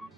What?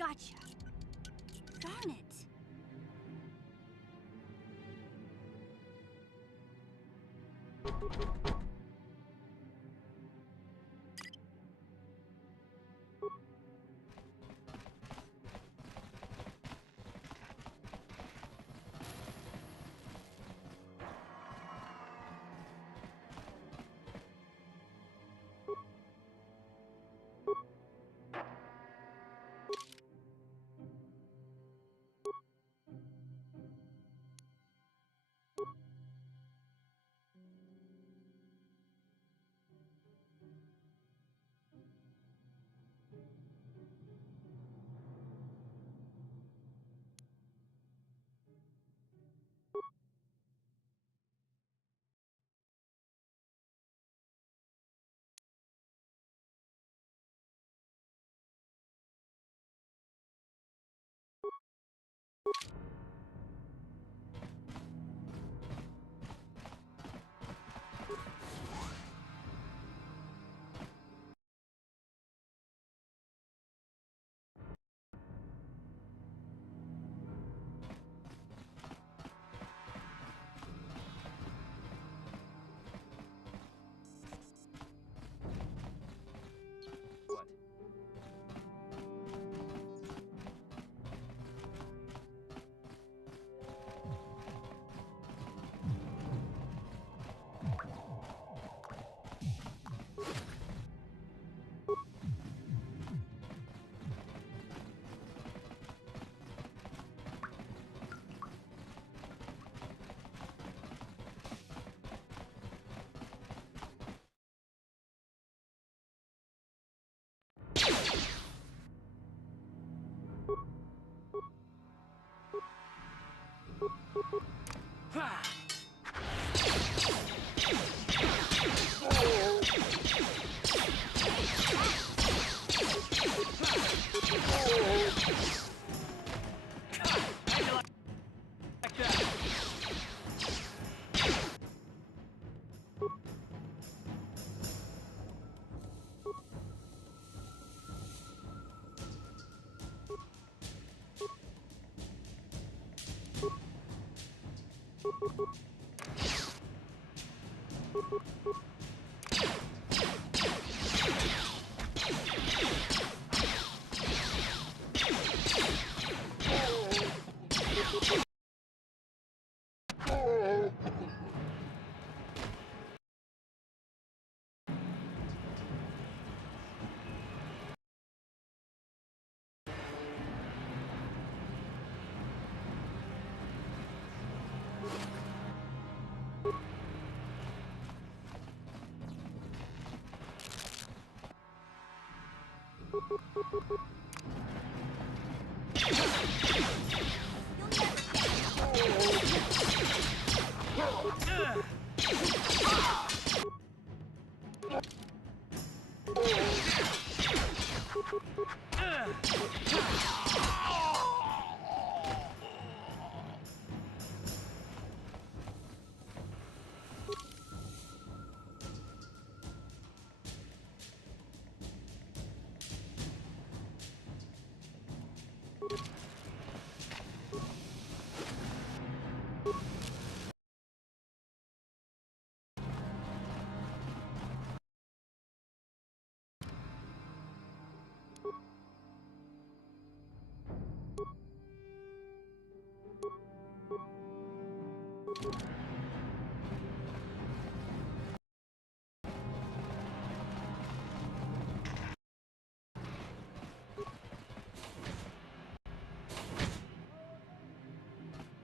Gotcha. Darn it.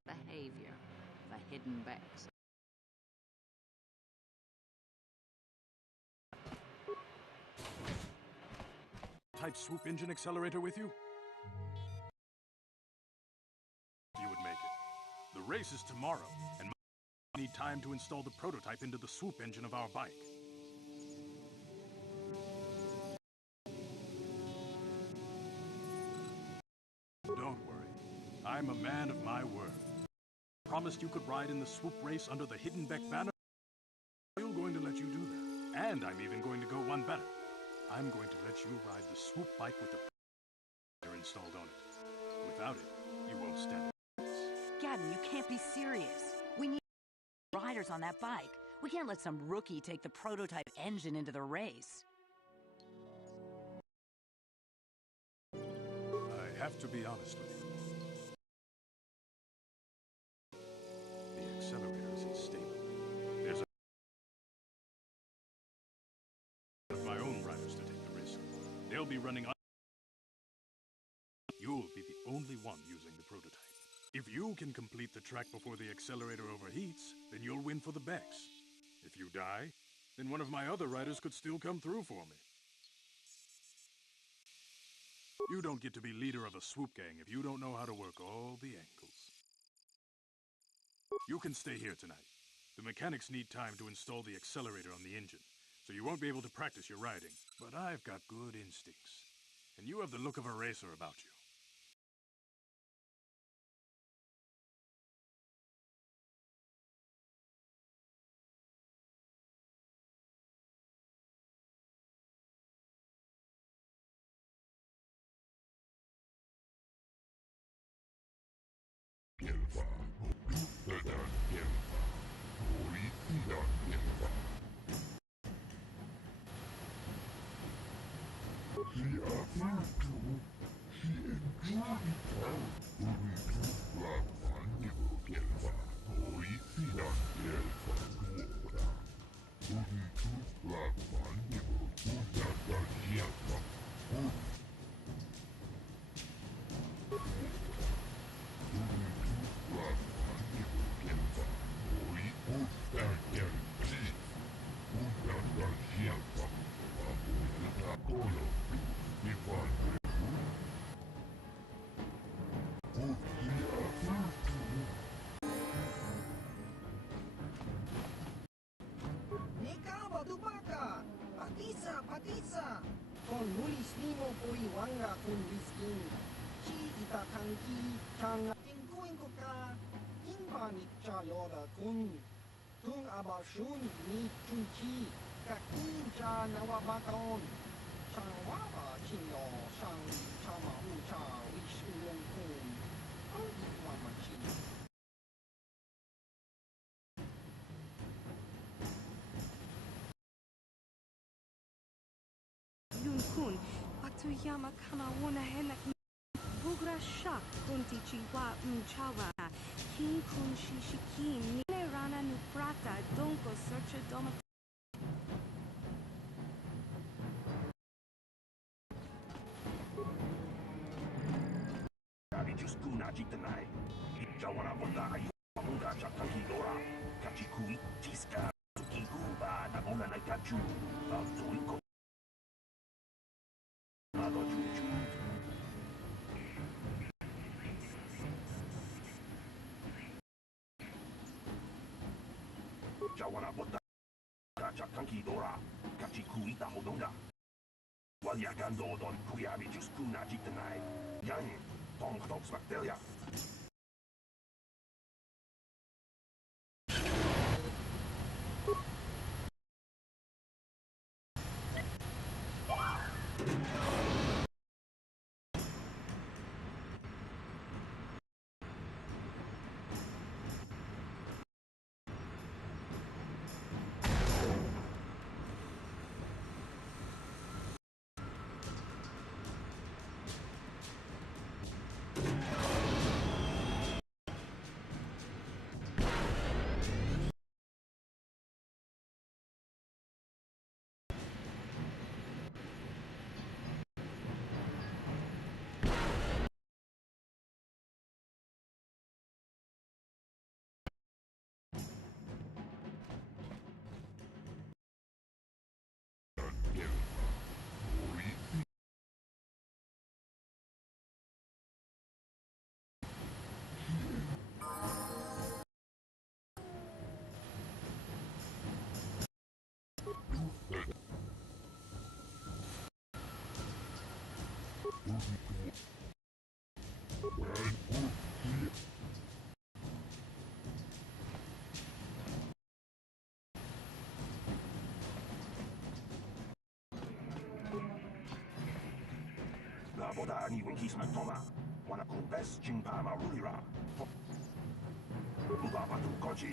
Behavior for hidden backs. Type swoop engine accelerator with you? You would make it. The race is tomorrow, and we need time to install the prototype into the swoop engine of our bike. Don't worry. I'm a man of my word. Promised you could ride in the swoop race under the Hidden Beck banner. I'm going to let you do that. And I'm even going to go one better. I'm going to let you ride the swoop bike with the prototype installed on it. Without it, you won't stand a chance. Gadden, you can't be serious. We need riders on that bike. We can't let some rookie take the prototype engine into the race. I have to be honest with you. The accelerator isn't stable. There's of my own riders to take the risk. They'll be running on. You'll be the only one using the prototype. If you can complete the track before the accelerator overheats, then you'll win for the Becks. If you die, then one of my other riders could still come through for me. You don't get to be leader of a swoop gang if you don't know how to work all the angles. You can stay here tonight. The mechanics need time to install the accelerator on the engine, so you won't be able to practice your riding. But I've got good instincts, and you have the look of a racer about you. Patisa, con mulisnimo puiwanga kun riskin. Chi itakanki kang tingkuin ko ka. Inbanit cha loda kun. Tung abashun ni chunchi. Kakin cha nawabaton. Shang waba chinlo shang chama ucha wish ulong kun. Ang iwamachin. Kun Patuyama kama wona henak Bugra shak kunti chiwa mchawa King kun shishikin Nile rana nuprata donko searcha doma Kali just kuna jitanai Jawana bonda ayu Munga chatanki dora Kachikui tiska Tukihuba na ona na kachu Altoiko Ado juju Jawana Bota Kacha Kanki Dora, Kachi Kuita Hodonga. Waliagando don Kuyabi Juskuna Jitanai. Yang, Tong Tox Bacteria. La boda ni winkis matoma. Wana kumbes chingpa marulira. Uba batu kochi.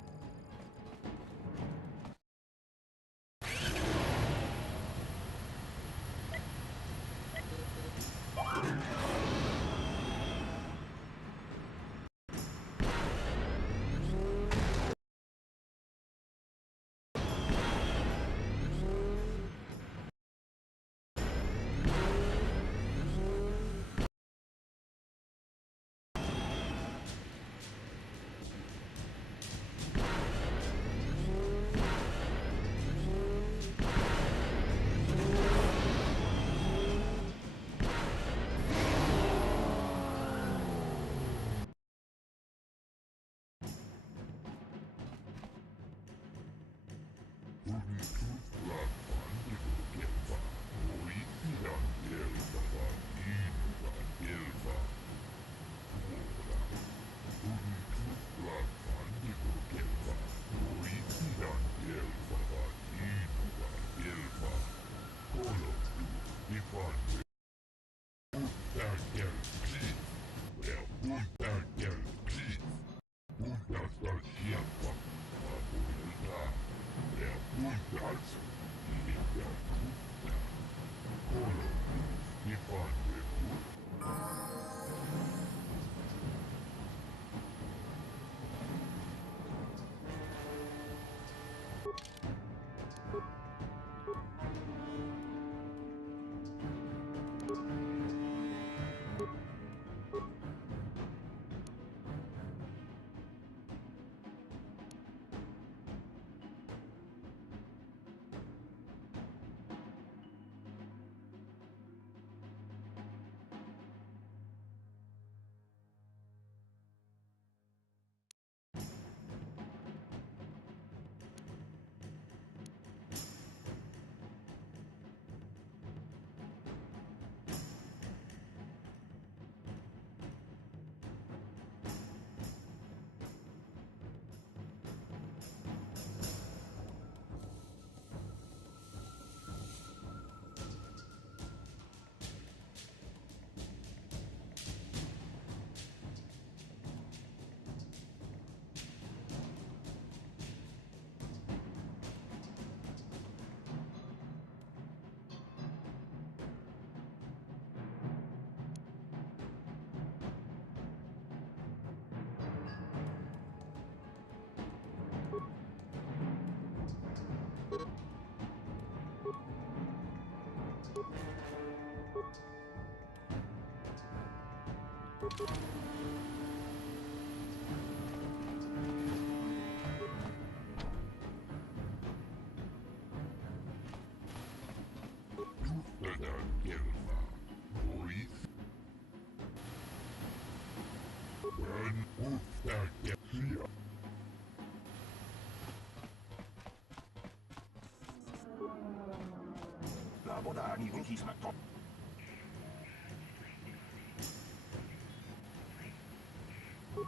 나보다 네 운기스만 더.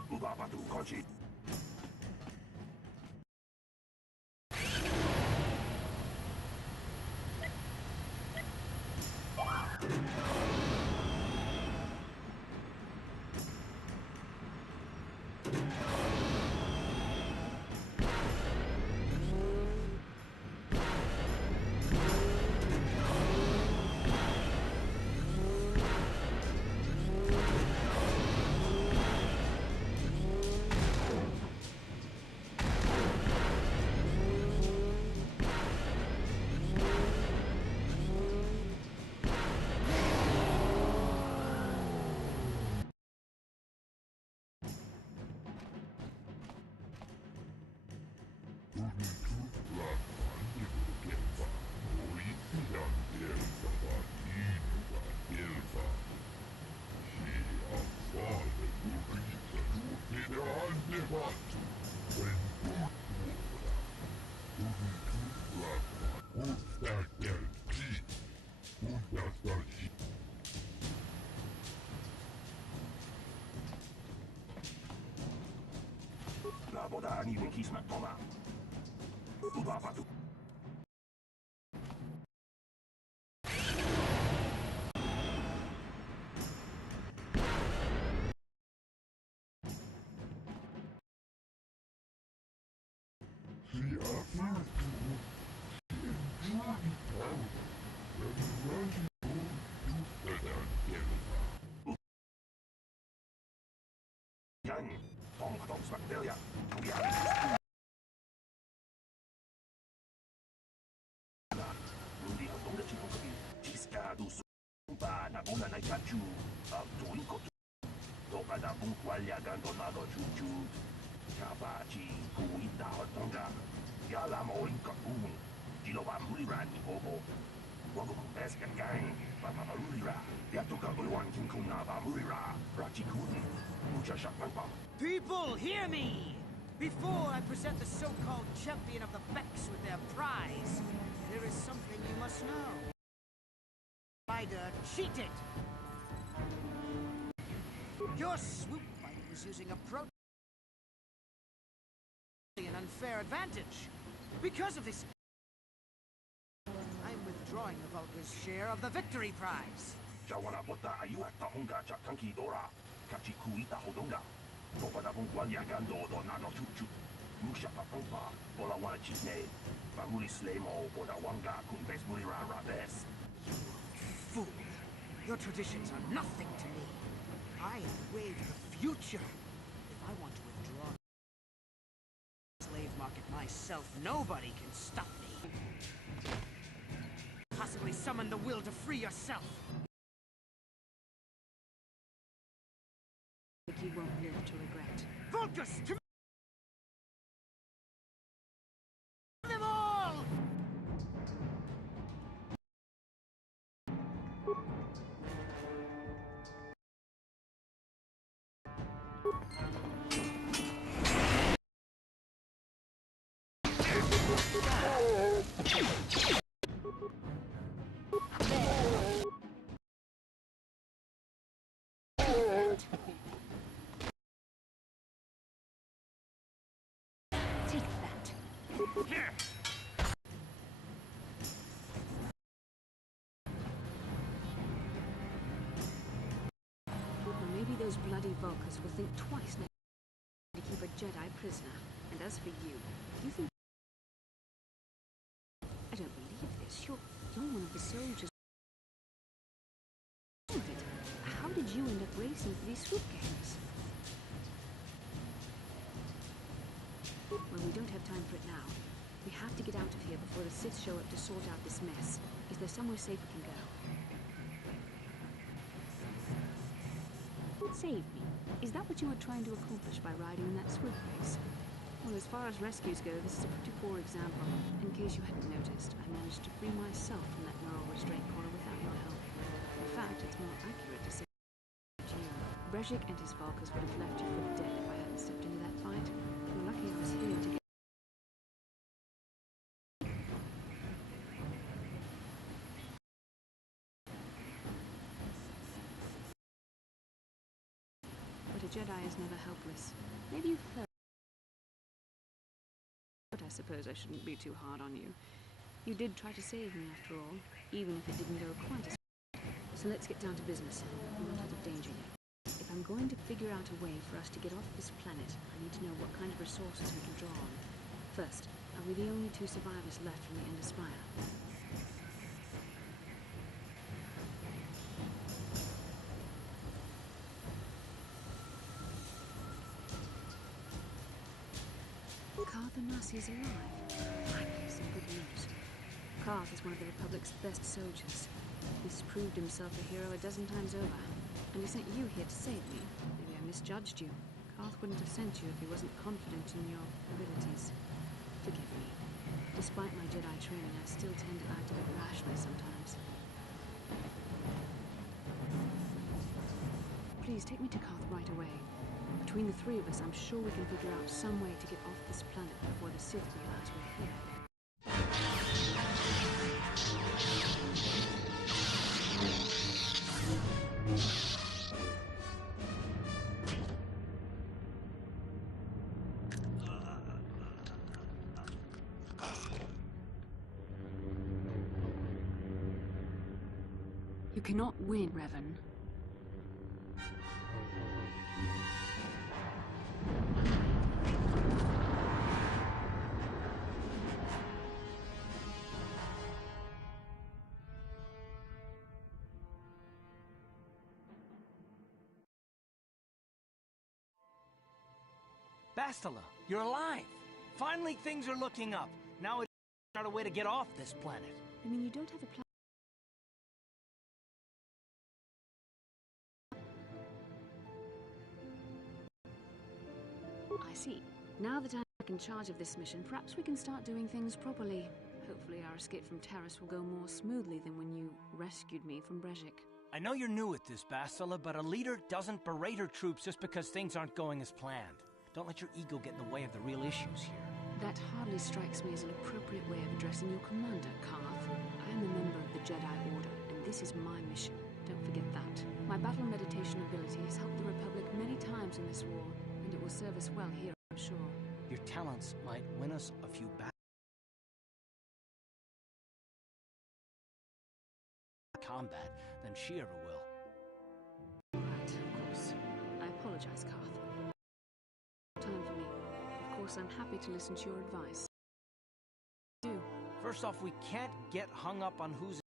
누가 봐도 거지. 나보다 네 운기스만 더나. 누가 봐도. 양, 덩크덩 스막대야. 우리 아비 우리 활동의 친구들이 디스카도 수바 나보나 날 갖추 앞두인 것도 또가다 뭉관리아간도 나도 주주 가바지 구이다 활동가 야라모인가 붕 지로바 무리라니 보고 원국 베스간가인 바바바 무리라 야토가 의왕진 군나바 무리라 라지 구은 무자샥방방. People, hear me! Before I present the so-called champion of the Becks with their prize, there is something you must know. Rider cheated! Your swoop fighter was using a an unfair advantage. Because of this, I'm withdrawing the Vulgar's share of the victory prize. 자원아 보다 아유았다 홍가 작탄키 돌아 같이 구이다 호동가 또바다 뭉관리아간도 나도 주주 무샤파 펑파 볼라와나 치네 마무리 슬레모 보다 왕가 군베스 무리라 라베스. Fool! Your traditions are nothing to me. I have waved the future. If I want to withdraw the slave market myself, nobody can stop me. Possibly summon the will to free yourself. You won't live to regret. Vulgus, to them all! Take that. Well, maybe those bloody Vulcans will think twice next time to keep a Jedi prisoner. And as for you, you think... I don't believe this. You're one of the soldiers. How did you end up racing for these swoop games? Well, we don't have time for it now. We have to get out of here before the Sith show up to sort out this mess. Is there somewhere safe we can go? Save me. Is that what you were trying to accomplish by riding in that swoop race? Well, as far as rescues go, this is a pretty poor example. In case you hadn't noticed, I managed to free myself from that narrow restraint collar without your help. In fact, it's more accurate to say that you. Brezhik and his Valkas would have left you for dead if I hadn't stepped into that fight. You're lucky I was here to get... Jedi is never helpless. Maybe you've heard. But I suppose I shouldn't be too hard on you. You did try to save me after all, even if it didn't go quite as well. So let's get down to business. We're not out of danger yet. If I'm going to figure out a way for us to get off this planet, I need to know what kind of resources we can draw on. First, are we the only two survivors left from the Ender Spire? Karth is alive. Finally, some good news. Karth is one of the Republic's best soldiers. He's proved himself a hero a dozen times over. And he sent you here to save me. Maybe I misjudged you. Karth wouldn't have sent you if he wasn't confident in your abilities. Forgive me. Despite my Jedi training, I still tend to act a bit rashly sometimes. Please take me to Karth right away. Between the three of us, I'm sure we can figure out some way to get off this planet before the Sith realize we're here. You cannot win, Revan. Bastila, you're alive! Finally, things are looking up. Now it's not a way to get off this planet. You mean you don't have a plan? I see. Now that I'm in charge of this mission, perhaps we can start doing things properly. Hopefully our escape from Terrace will go more smoothly than when you rescued me from Brejik. I know you're new at this, Bastila, but a leader doesn't berate her troops just because things aren't going as planned. Don't let your ego get in the way of the real issues here. That hardly strikes me as an appropriate way of addressing your commander, Karth. I am a member of the Jedi Order, and this is my mission. Don't forget that. My battle meditation ability has helped the Republic many times in this war, and it will serve us well here, I'm sure. Your talents might win us a few battles. Combat than she ever will. Right, of course. I apologize, Karth. Time for me. Of course, I'm happy to listen to your advice. Do. First off, we can't get hung up on who's...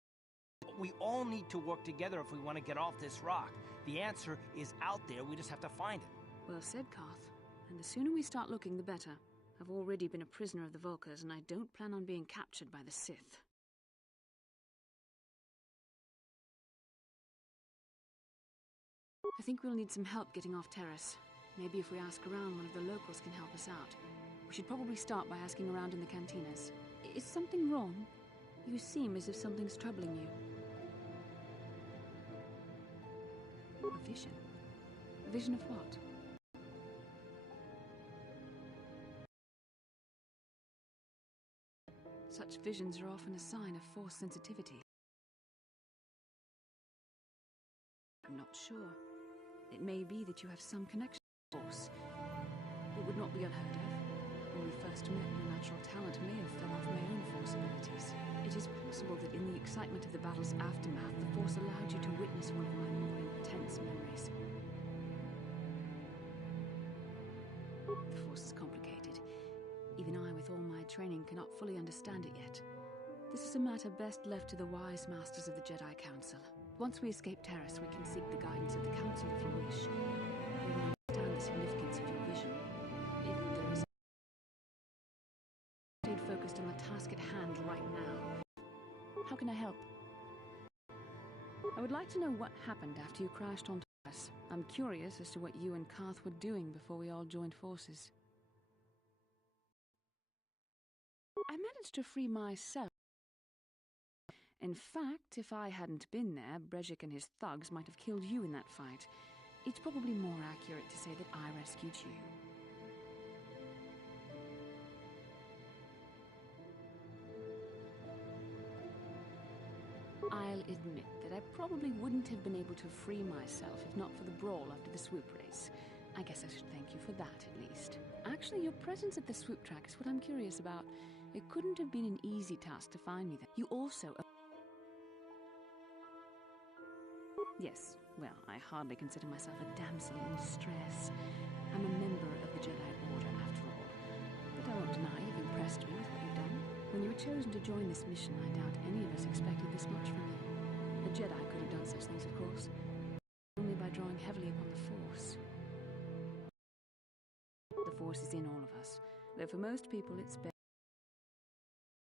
We all need to work together if we want to get off this rock. The answer is out there, we just have to find it. Well said, Karth. And the sooner we start looking, the better. I've already been a prisoner of the Vulkars, and I don't plan on being captured by the Sith. I think we'll need some help getting off Terrace. Maybe if we ask around, one of the locals can help us out. We should probably start by asking around in the cantinas. Is something wrong? You seem as if something's troubling you. A vision? A vision of what? Such visions are often a sign of Force sensitivity. I'm not sure. It may be that you have some connection to Force. It would not be unheard of. When we first met, your natural talent may have fed off my own Force abilities. It is possible that in the excitement of the battle's aftermath, the Force allowed you to witness one of my more intense memories. The Force is complicated. Even I, with all my training, cannot fully understand it yet. This is a matter best left to the wise masters of the Jedi Council. Once we escape Terrace, we can seek the guidance of the Council if you wish. They will understand the significance of your vision. If there is... Stayed focused on the task at hand right now. How can I help? I would like to know what happened after you crashed onto us. I'm curious as to what you and Karth were doing before we all joined forces. I managed to free myself. In fact, if I hadn't been there, Brejik and his thugs might have killed you in that fight. It's probably more accurate to say that I rescued you. I'll admit that I probably wouldn't have been able to free myself if not for the brawl after the swoop race. I guess I should thank you for that, at least. Actually, your presence at the swoop track is what I'm curious about. It couldn't have been an easy task to find me there. You also... Yes, well, I hardly consider myself a damsel in distress. I'm a member of the Jedi Order, after all. But I won't deny you've impressed me with what you've done. When you were chosen to join this mission, I doubt any of us expected this much from you. A Jedi could have done such things, of course, only by drawing heavily upon the Force. The Force is in all of us, though for most people it's better.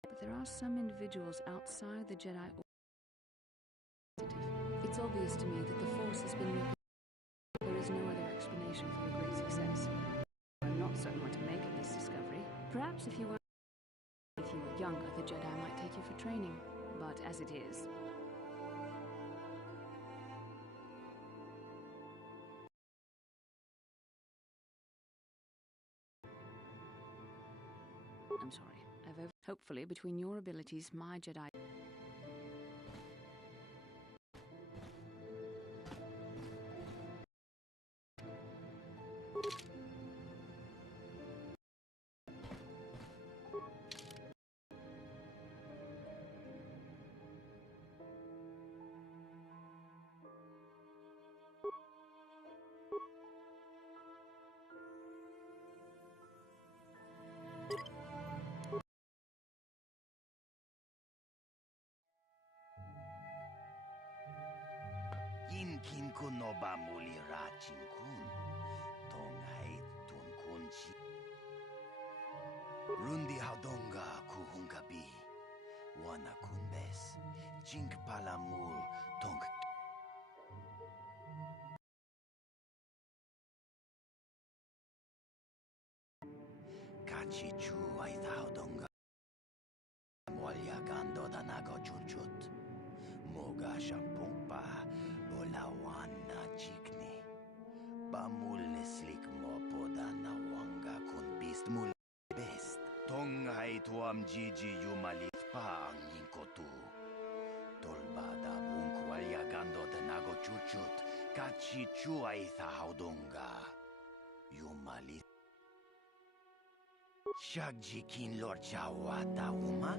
But there are some individuals outside the Jedi Order. It's obvious to me that the Force has been... There is no other explanation for your great success. I'm not certain what to make of this discovery. Perhaps if you were younger, the Jedi might take you for training. But as it is... I'm sorry. Hopefully, between your abilities, my Jedi... Kin kun no ba muli rachin kun. Tongai tun kun chi. Rundi haudonga kuhungabi. Wana kun bes. Jink palamul tong. Kachi chu ay haudonga. Walya gando danago churchut. Moga shampung pa. Bolawana chikni. Bamul slik mo poda na wanga kun bist mul best. Tongai tuam jiji yumalit pa ang yinkotu. Tolbada bung kwalya gando nago chuchut. Kachi chuay haudonga. Yumalit. Shagjikin lord chawata uma.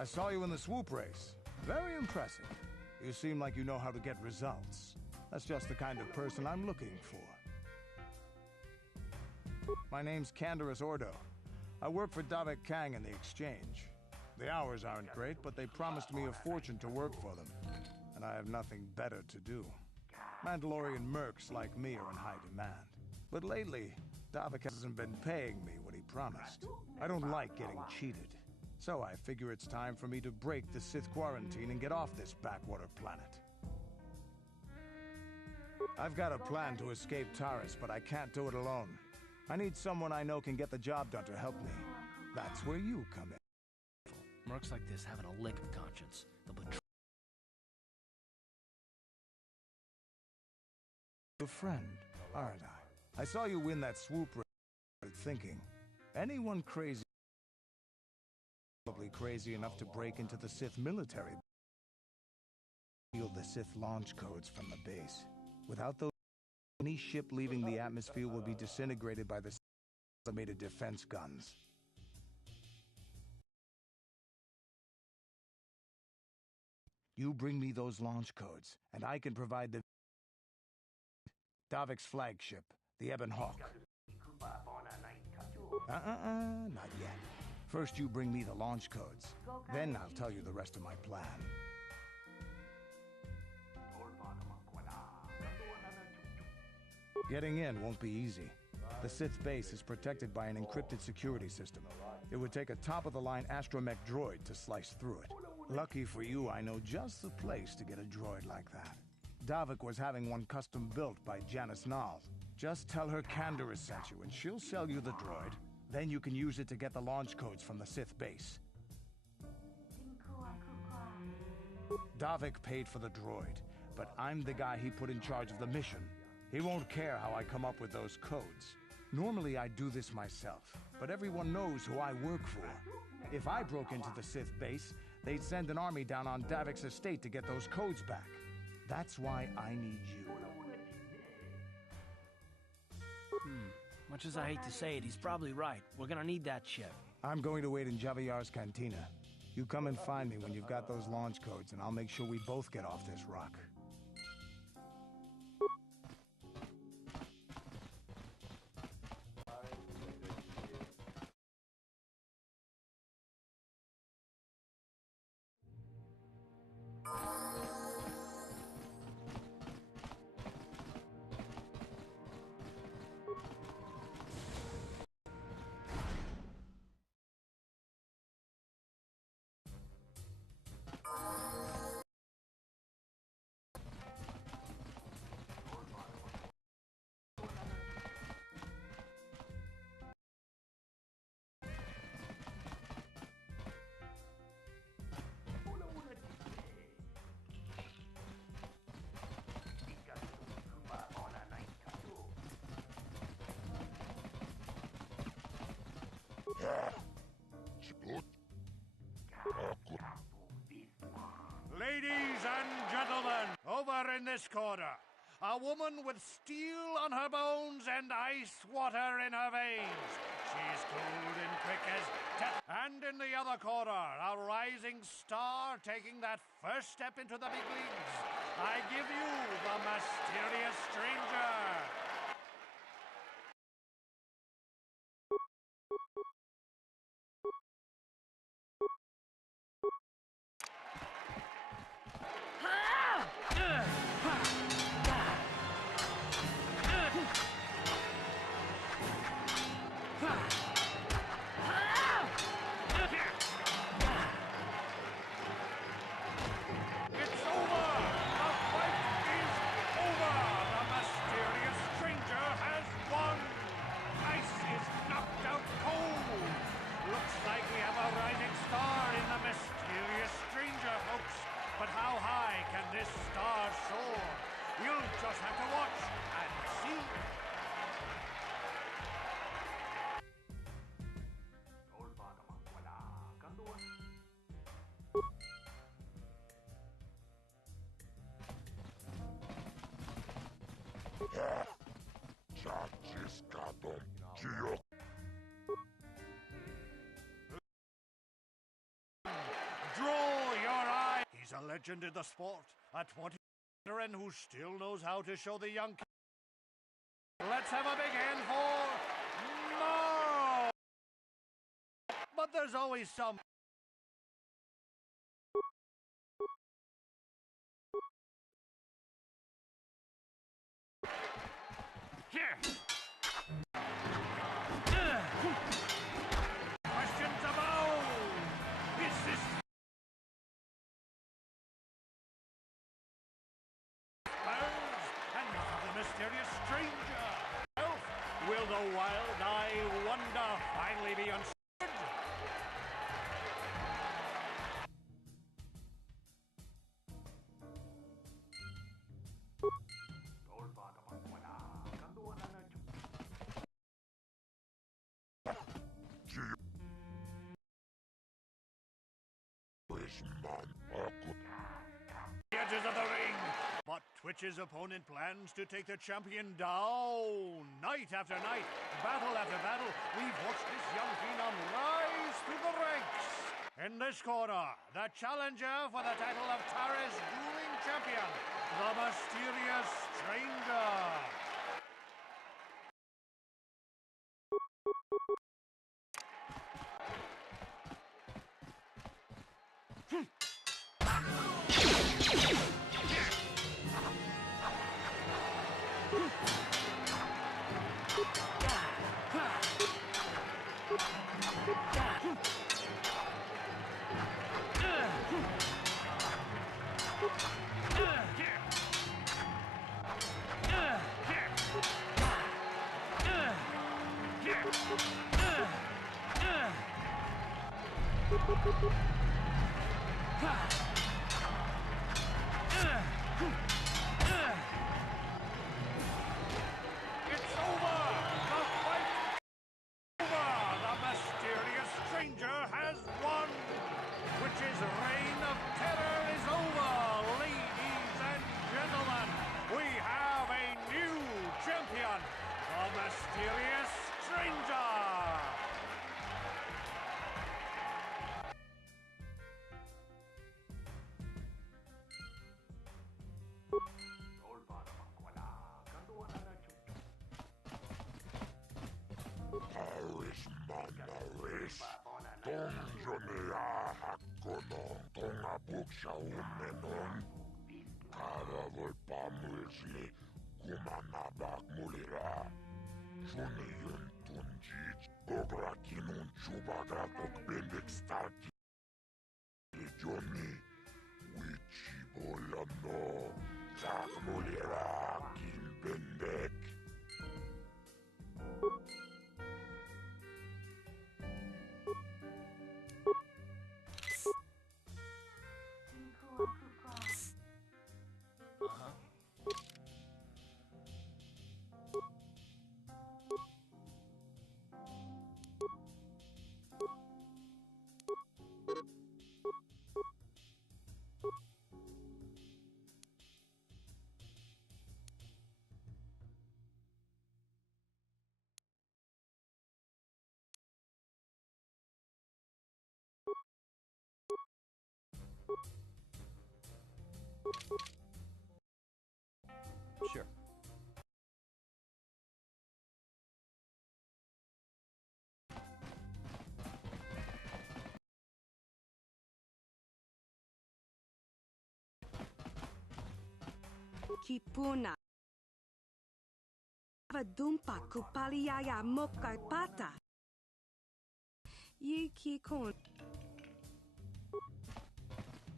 I saw you in the swoop race. Very impressive. You seem like you know how to get results. That's just the kind of person I'm looking for. My name's Canderous Ordo. I work for Davik Kang in the Exchange. The hours aren't great, but they promised me a fortune to work for them. And I have nothing better to do. Mandalorian mercs like me are in high demand. But lately, Davik hasn't been paying me what he promised. I don't like getting cheated. So I figure it's time for me to break the Sith quarantine and get off this backwater planet. I've got a plan to escape Taris, but I can't do it alone. I need someone I know can get the job done to help me. That's where you come in. Mercs like this haven't a lick of conscience. They'll betray. A friend, aren't I? I saw you win that swoop race, thinking, anyone crazy probably crazy enough to break into the Sith military. Steal the Sith launch codes from the base. Without those, any ship leaving the atmosphere will be disintegrated by the automated defense guns. You bring me those launch codes, and I can provide the Davik's flagship, the Ebon Hawk. Not yet. First you bring me the launch codes. Then I'll tell you the rest of my plan. Getting in won't be easy. The Sith base is protected by an encrypted security system. It would take a top-of-the-line astromech droid to slice through it. Lucky for you, I know just the place to get a droid like that. Davik was having one custom built by Janice Nall. Just tell her Candaris sent you, and she'll sell you the droid. Then you can use it to get the launch codes from the Sith base. Davik paid for the droid, but I'm the guy he put in charge of the mission. He won't care how I come up with those codes. Normally I do this myself, but everyone knows who I work for. If I broke into the Sith base, they'd send an army down on Davik's estate to get those codes back. That's why I need you. Much as I hate to say it, he's probably right. We're gonna need that ship. I'm going to wait in Javier's cantina. You come and find me when you've got those launch codes, and I'll make sure we both get off this rock. Ladies and gentlemen, over in this corner, a woman with steel on her bones and ice water in her veins. She's cold and quick as death. And in the other corner, a rising star taking that first step into the big leagues. I give you the mysterious stranger. But how high can this star soar? You'll just have to watch and see. He's a legend in the sport, a 20 veteran who still knows how to show the young kids. Let's have a big hand for Morrow! But there's always some. Here! Questions abound! Is this and the mysterious stranger? Will the wild-eye wonder finally be unstoppable? Edges of the ring. But Twitch's opponent plans to take the champion down. Night after night, battle after battle, we've watched this young phenom rise through the ranks. In this corner, the challenger for the title of Tara's dueling champion, the mysterious stranger. It's over! The fight is over! The mysterious stranger has won! Twitch's reign of terror is over! Ladies and gentlemen, we have a new champion! The mysterious stranger! Sure. Kipuna. Vadumpa kupaliaya mokapata. Yikikon.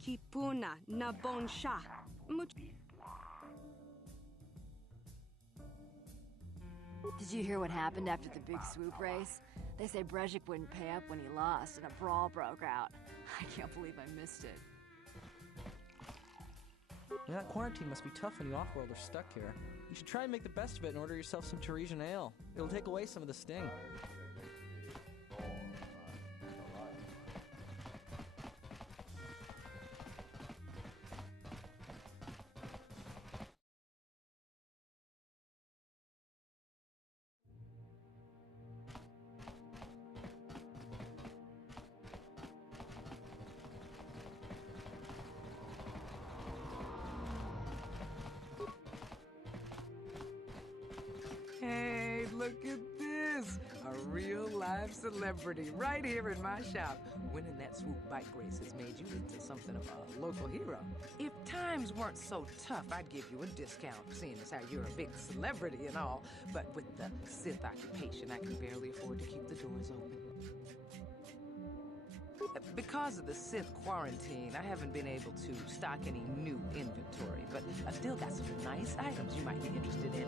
Kipuna nabonsha. Did you hear what happened after the big swoop race? They say Brejik wouldn't pay up when he lost, and a brawl broke out. I can't believe I missed it. Yeah, that quarantine must be tough when you off-world are stuck here. You should try and make the best of it and order yourself some Teresian ale. It'll take away some of the sting. Hey, look at this! A real live celebrity right here in my shop. Winning that swoop bike race has made you into something of a local hero. If times weren't so tough, I'd give you a discount, seeing as how you're a big celebrity and all. But with the Sith occupation, I can barely afford to keep the doors open. Because of the Sith quarantine, I haven't been able to stock any new inventory, but I've still got some nice items you might be interested in.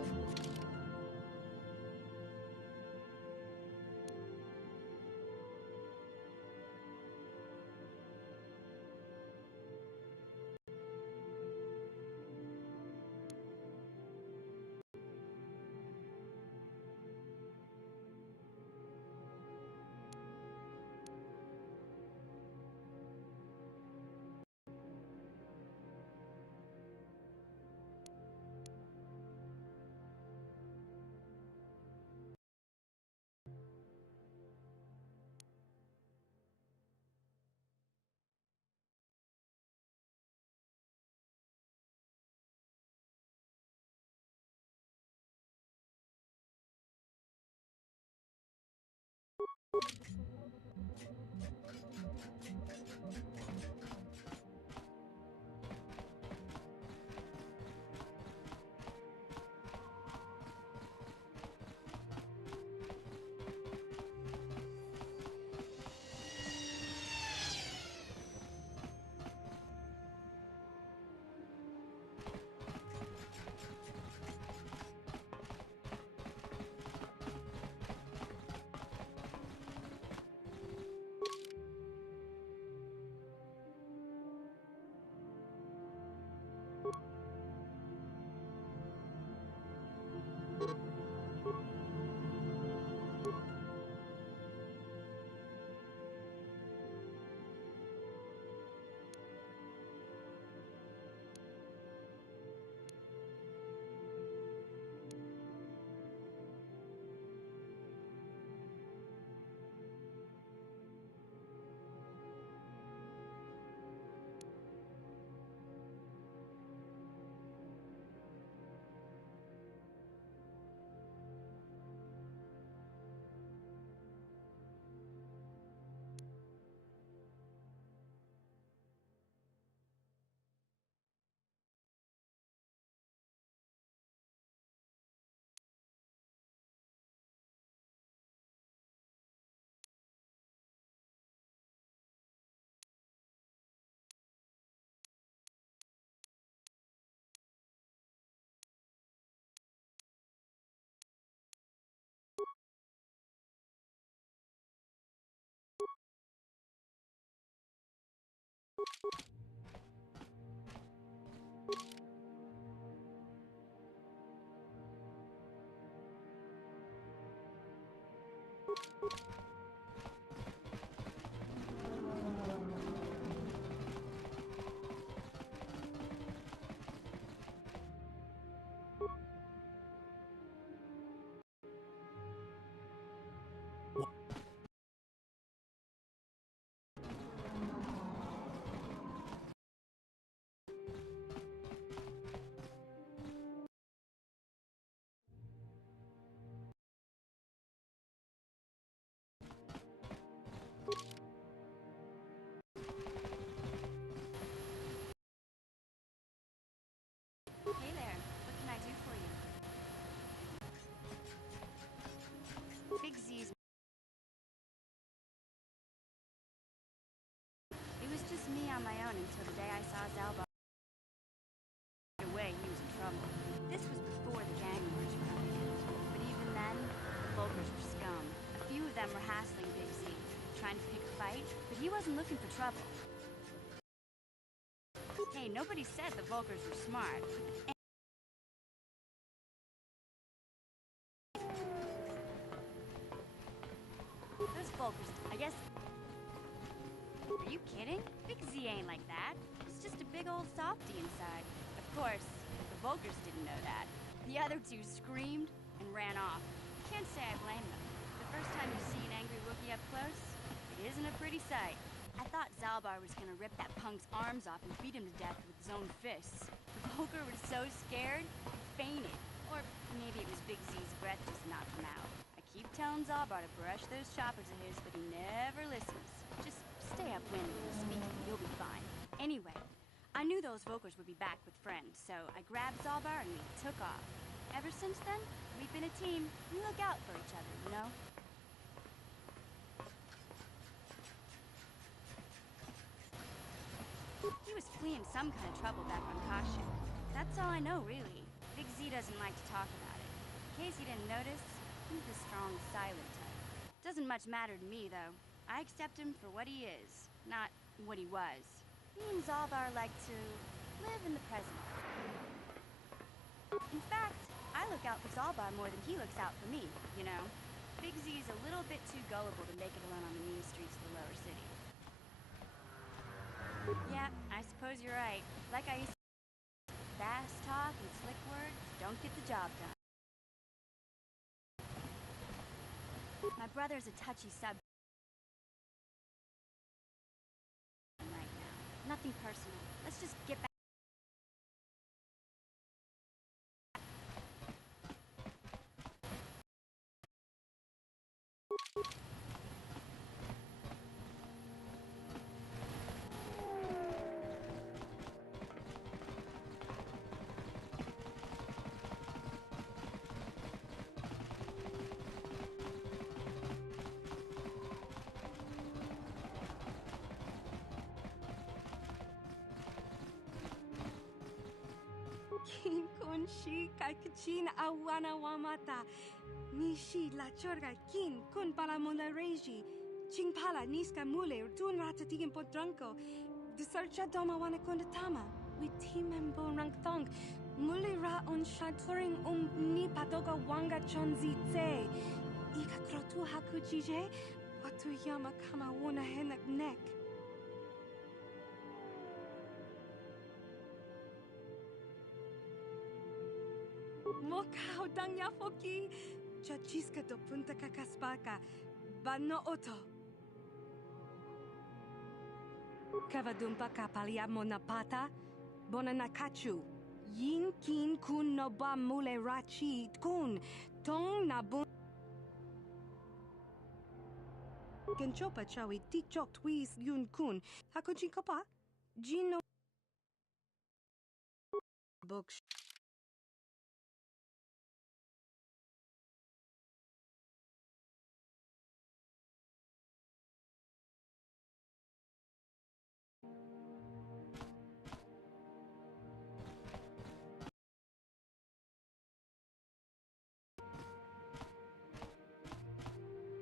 Hey there, what can I do for you? Big Z's. It was just me on my own until the day I saw Zalbar. Right away, he was in trouble. This was before the gang wars, you know. But even then, the Volkers were scum. A few of them were hassling Big Z, trying to pick a fight, but he wasn't looking for trouble. Hey, nobody said the Volkers were smart. Those Volkers, I guess... Are you kidding? Big Z ain't like that. He's just a big old softy inside. Of course, the Volkers didn't know that. The other two screamed and ran off. Can't say I blame them. The first time you see an angry Wookiee up close, it isn't a pretty sight. I thought Zalbar was gonna rip that punk's arms off and beat him to death with his own fists. The Volker was so scared, he fainted. Or maybe it was Big Z's breath just knocked him out. I keep telling Zalbar to brush those choppers of his, but he never listens. Just stay upwind when he's speaking, you'll be fine. Anyway, I knew those Volkers would be back with friends, so I grabbed Zalbar and we took off. Ever since then, we've been a team. We look out for each other, you know? He was fleeing some kind of trouble back on Kashyyyk. That's all I know, really. Big Z doesn't like to talk about it. In case you didn't notice, he's the strong, silent type. Doesn't much matter to me, though. I accept him for what he is, not what he was. Me and Zalbar like to live in the present. In fact, I look out for Zalbar more than he looks out for me, you know? Big Z's a little bit too gullible to make it alone on the mean streets of the lower city. Yeah, I suppose you're right. Like I used to say, fast talk and slick words don't get the job done. My brother's a touchy subject right now. Nothing personal. Let's just get back. Kin kun shi kai kachin awana wamata. Nishi la chorga kin kun pala mona reji. Ching pala niska mule tun ratatigin potranko. De sarcha doma wana kundatama. We team bon rank thong. Mule ra on shaturing ni patoga wanga chonzi tse. Ika krotu hakujije. Watu yama kama wona henak nek. Mokao dang yafoki. Chachiska do punta kakaspaka. Bano oto. Kavadumpa kapalia monapata. Bonanakachu. Yin kin kun no ba mule rachi kun. Tong na bun. Genchopa chawi tichok twis yun kun. Hakuchi kopa. Jino. Books.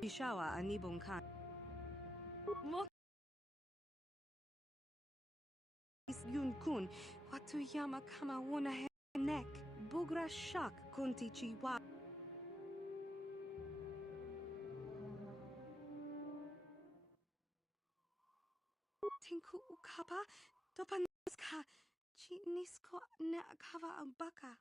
Ishawa anibong kan. yun kun. Watuyama kama wona henek. Bugra shak kunti chiwa. Tinku ukapa topaniska chinisko na kava baka.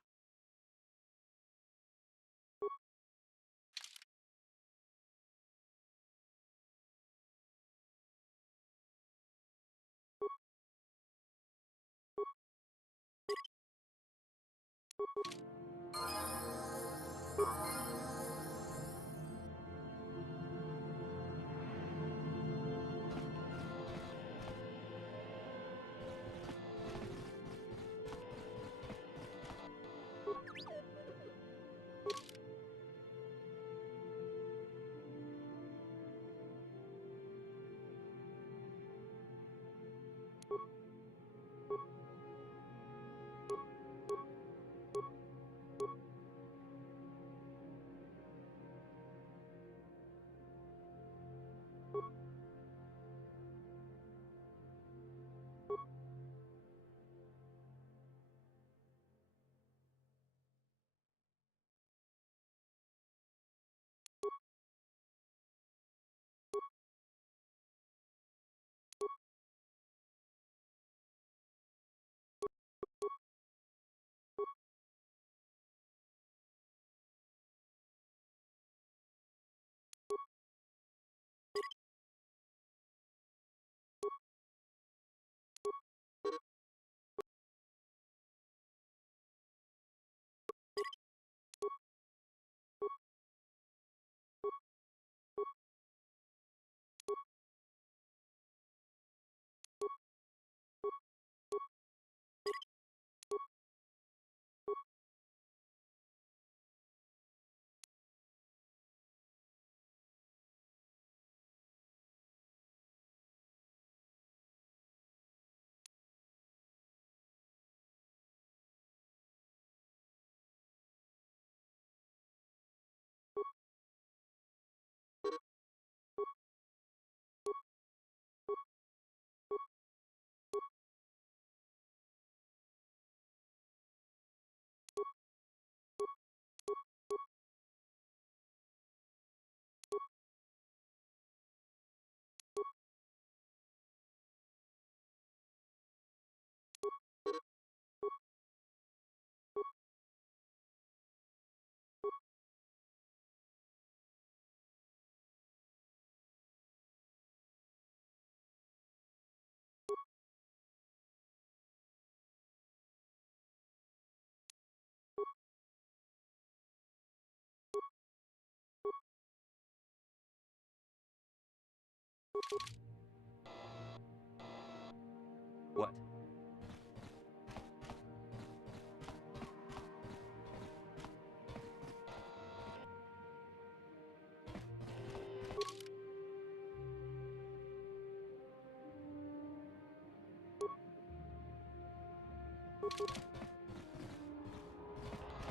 What?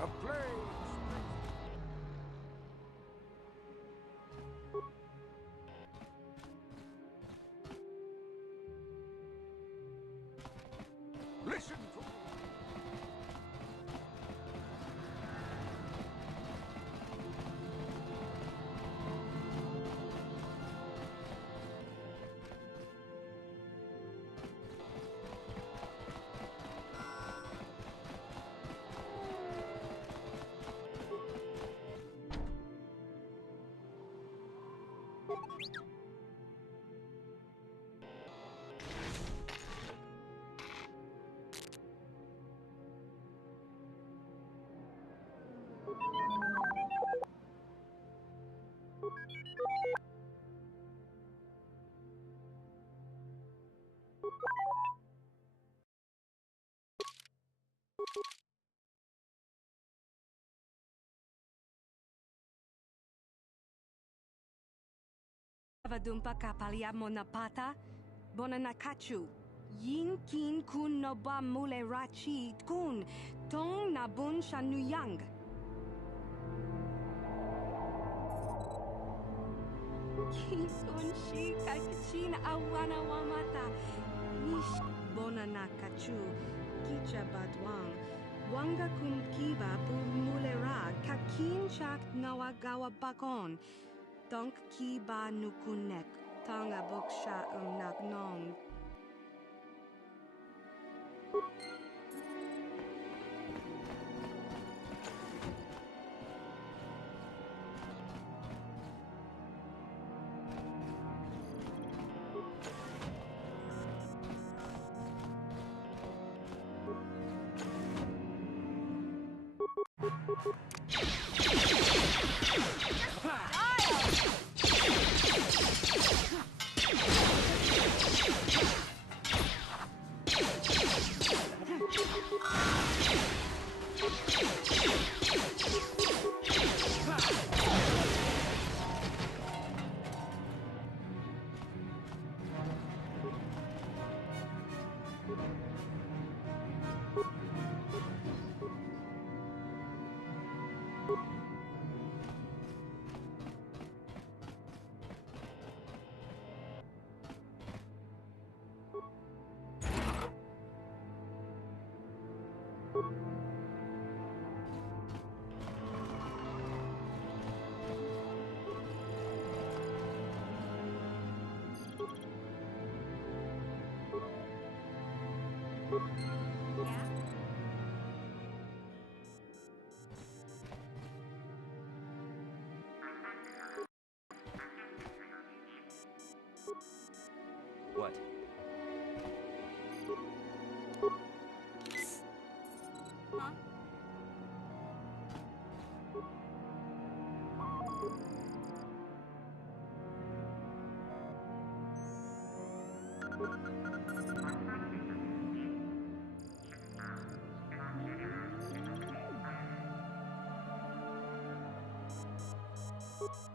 A plague! Listen to Vadumpa kapaliamo na pata, bonanakachu. Yin kin kun no ba mule rachi kun, tong na bun shanuyang. Kisun shi kakichin awana wamata. Nish. bona na kachu, kicha badwang, wanga kun kiba bu mulera, kakin chak nawagawa bakon, donk kiba nukunek, tanga boksha nagnong. What? Huh?